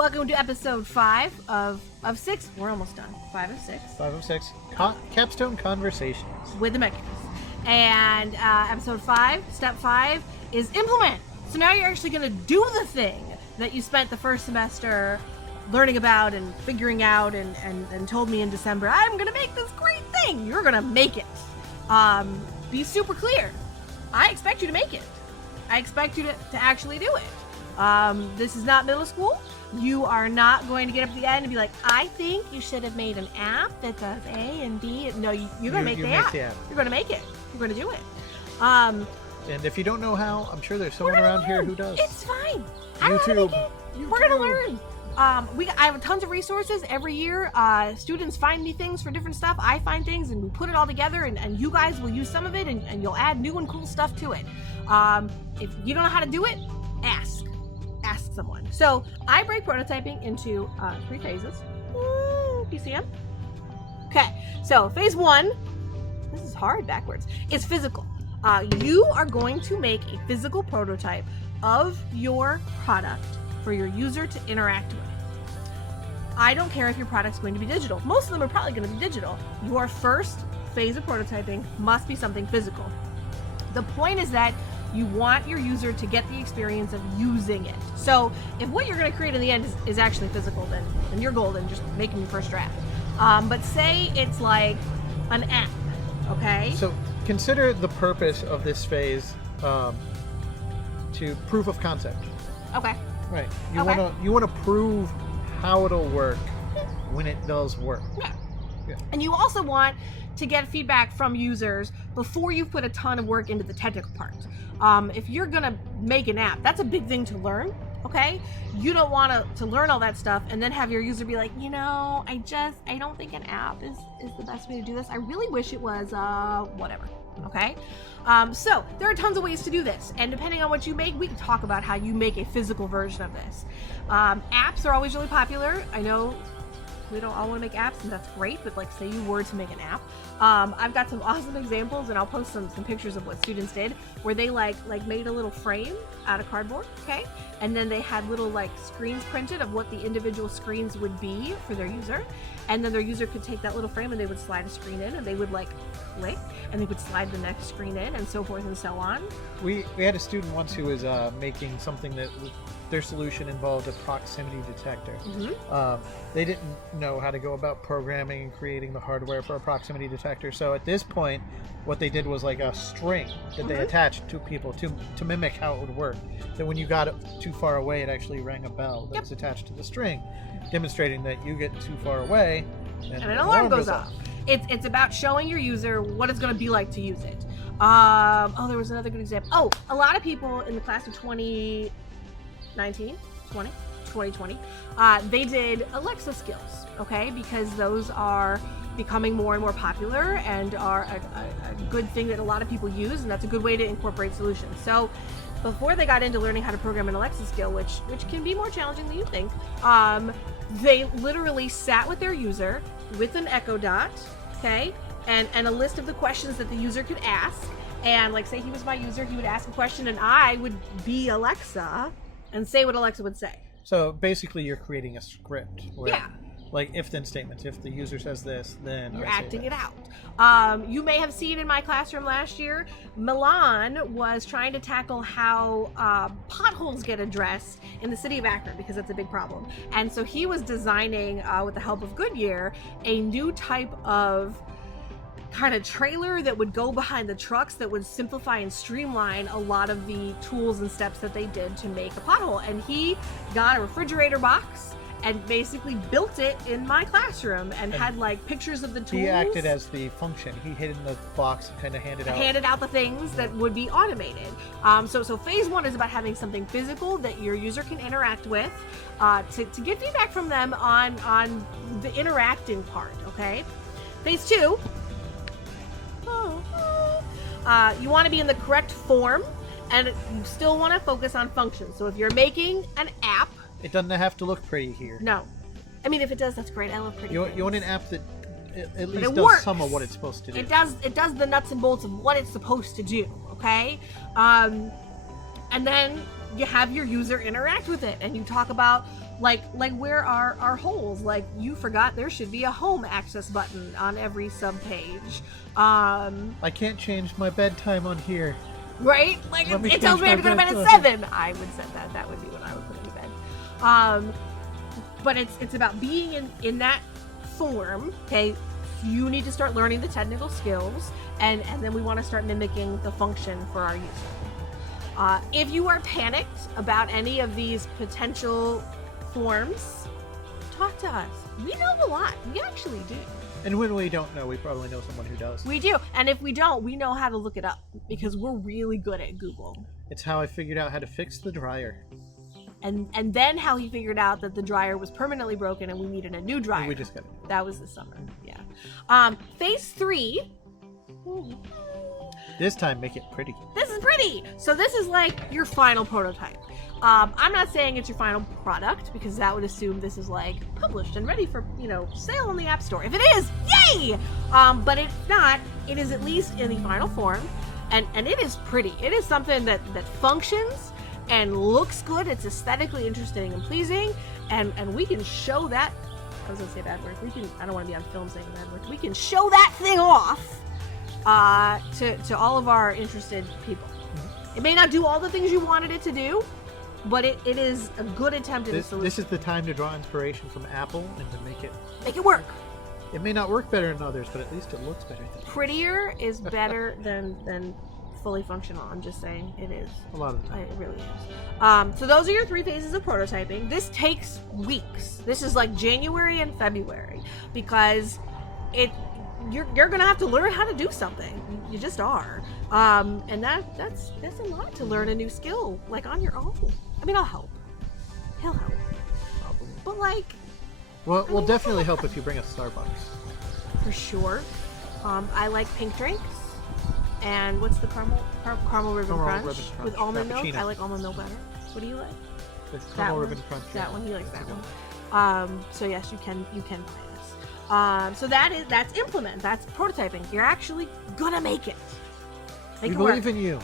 Welcome to episode 5 of 6. We're almost done. 5 of 6. 5 of 6. Capstone Conversations. With the Mechanics. And episode 5, step 5, is implement. So now you're actually going to do the thing that you spent the first semester learning about and figuring out and told me in December, I'm going to make this great thing. You're going to make it. Be super clear. I expect you to make it. I expect you to actually do it. This is not middle school. You are not going to get up at the end and be like, I think you should have made an app that does A and B. No, you're going to make the app. You're going to make it. You're going to do it. And if you don't know how, I'm sure there's someone around here who does. It's fine. YouTube. We're going to learn. I have tons of resources every year. Students find me things for different stuff. I find things and we put it all together and you guys will use some of it and you'll add new and cool stuff to it. If you don't know how to do it, ask someone. So I break prototyping into 3 phases. PCM. Okay, so phase 1, this is hard backwards, is physical. You are going to make a physical prototype of your product for your user to interact with. I don't care if your product's going to be digital. Most of them are probably going to be digital. Your first phase of prototyping must be something physical. The point is that you want your user to get the experience of using it. So if what you're going to create in the end is actually physical, then you're golden, just making your first draft. But say it's like an app, okay? So consider the purpose of this phase to proof of concept. Okay. Right. You want to prove how it'll work when it does work. Yeah. And you also want to get feedback from users before you put a ton of work into the technical part. If you're gonna make an app, that's a big thing to learn, okay? You don't want to learn all that stuff and then have your user be like, I don't think an app is the best way to do this. I really wish it was whatever, okay? So there are tons of ways to do this, and depending on what you make, we can talk about how you make a physical version of this. Apps are always really popular. I know we don't all want to make apps, and that's great, but say you were to make an app. I've got some awesome examples, and I'll post some pictures of what students did, where they made a little frame out of cardboard, okay? And then they had little screens printed of what the individual screens would be for their user. And then their user could take that little frame and they would slide a screen in and they would click and they would slide the next screen in and so forth and so on. We had a student once who was making something that their solution involved a proximity detector. Mm-hmm. They didn't know how to go about programming and creating the hardware for a proximity detector. So at this point, what they did was a string that they attached to people to mimic how it would work. That when you got it too far away, it actually rang a bell that was attached to the string, demonstrating that you get too far away and an alarm goes off. It's about showing your user what it's going to be like to use it. There was another good example. A lot of people in the class of 2020, they did Alexa skills, okay? Because those are becoming more and more popular and are a good thing that a lot of people use, and that's a good way to incorporate solutions. So before they got into learning how to program an Alexa skill, which can be more challenging than you think, they literally sat with their user with an Echo Dot, okay, and a list of the questions that the user could ask. And say he was my user, he would ask a question and I would be Alexa and say what Alexa would say. So basically you're creating a script where, yeah, if-then statements. If the user says this, then you're acting it out. You may have seen in my classroom last year, Milan was trying to tackle how potholes get addressed in the city of Akron because that's a big problem. And so he was designing, with the help of Goodyear, a new type of kind of trailer that would go behind the trucks that would simplify and streamline a lot of the tools and steps that they did to make a pothole. And he got a refrigerator box and basically built it in my classroom and had pictures of the tools. He acted as the function. He hid in the box and kind of handed out the things that would be automated. So phase 1 is about having something physical that your user can interact with, to get feedback from them on the interacting part, okay? Phase 2, you want to be in the correct form, and you still want to focus on functions. So if you're making an app, it doesn't have to look pretty here. No. I mean, if it does, that's great. I love pretty things. You want an app that at least does some of what it's supposed to do. It does the nuts and bolts of what it's supposed to do, okay? And then you have your user interact with it, and you talk about Like where are our holes? Like you forgot there should be a home access button on every subpage. I can't change my bedtime on here. Right? Like Let me it tells change me I have to my go to bed at bedtime. 7. I would set that. That would be when I would put it to bed. But it's about being in that form. Okay, you need to start learning the technical skills, and then we want to start mimicking the function for our user. If you are panicked about any of these potential forms, talk to us. We know a lot. We actually do. And when we don't know, we probably know someone who does. We do. And if we don't, we know how to look it up because we're really good at Google. It's how I figured out how to fix the dryer. And then how he figured out that the dryer was permanently broken and we needed a new dryer. We just got it. That was this summer. Yeah. Phase 3. This time, make it pretty. This is pretty. So this is like your final prototype. I'm not saying it's your final product because that would assume this is like published and ready for, sale in the App Store. If it is, yay! But it's not. It is at least in the final form, and it is pretty. It is something that functions and looks good. It's aesthetically interesting and pleasing, and we can show that. I was gonna say bad words. I don't want to be on film saying bad words. We can show that thing off to all of our interested people. It may not do all the things you wanted it to do, but it is a good attempt at a solution. This is the time to draw inspiration from Apple and to make it work. It may not work better than others, but at least it looks better. Prettier is better than fully functional. I'm just saying it is. A lot of the time. It really is. So those are your 3 phases of prototyping. This takes weeks. This is like January and February because you're gonna have to learn how to do something. You just are. And that's a lot to learn a new skill like on your own. I mean, I'll help. He'll help. Probably. But like, Well, we'll definitely help if you bring us Starbucks. for sure. I like pink drinks. And what's the caramel ribbon Caramel crunch ribbon crunch. with almond milk? Frappuccino. I like almond milk better. What do you like? It's That caramel one? ribbon crunch. That one, he likes That's that a good one. So yes, you can buy this. So that's implement. That's prototyping. You're actually gonna make it. Make We it work. believe in you.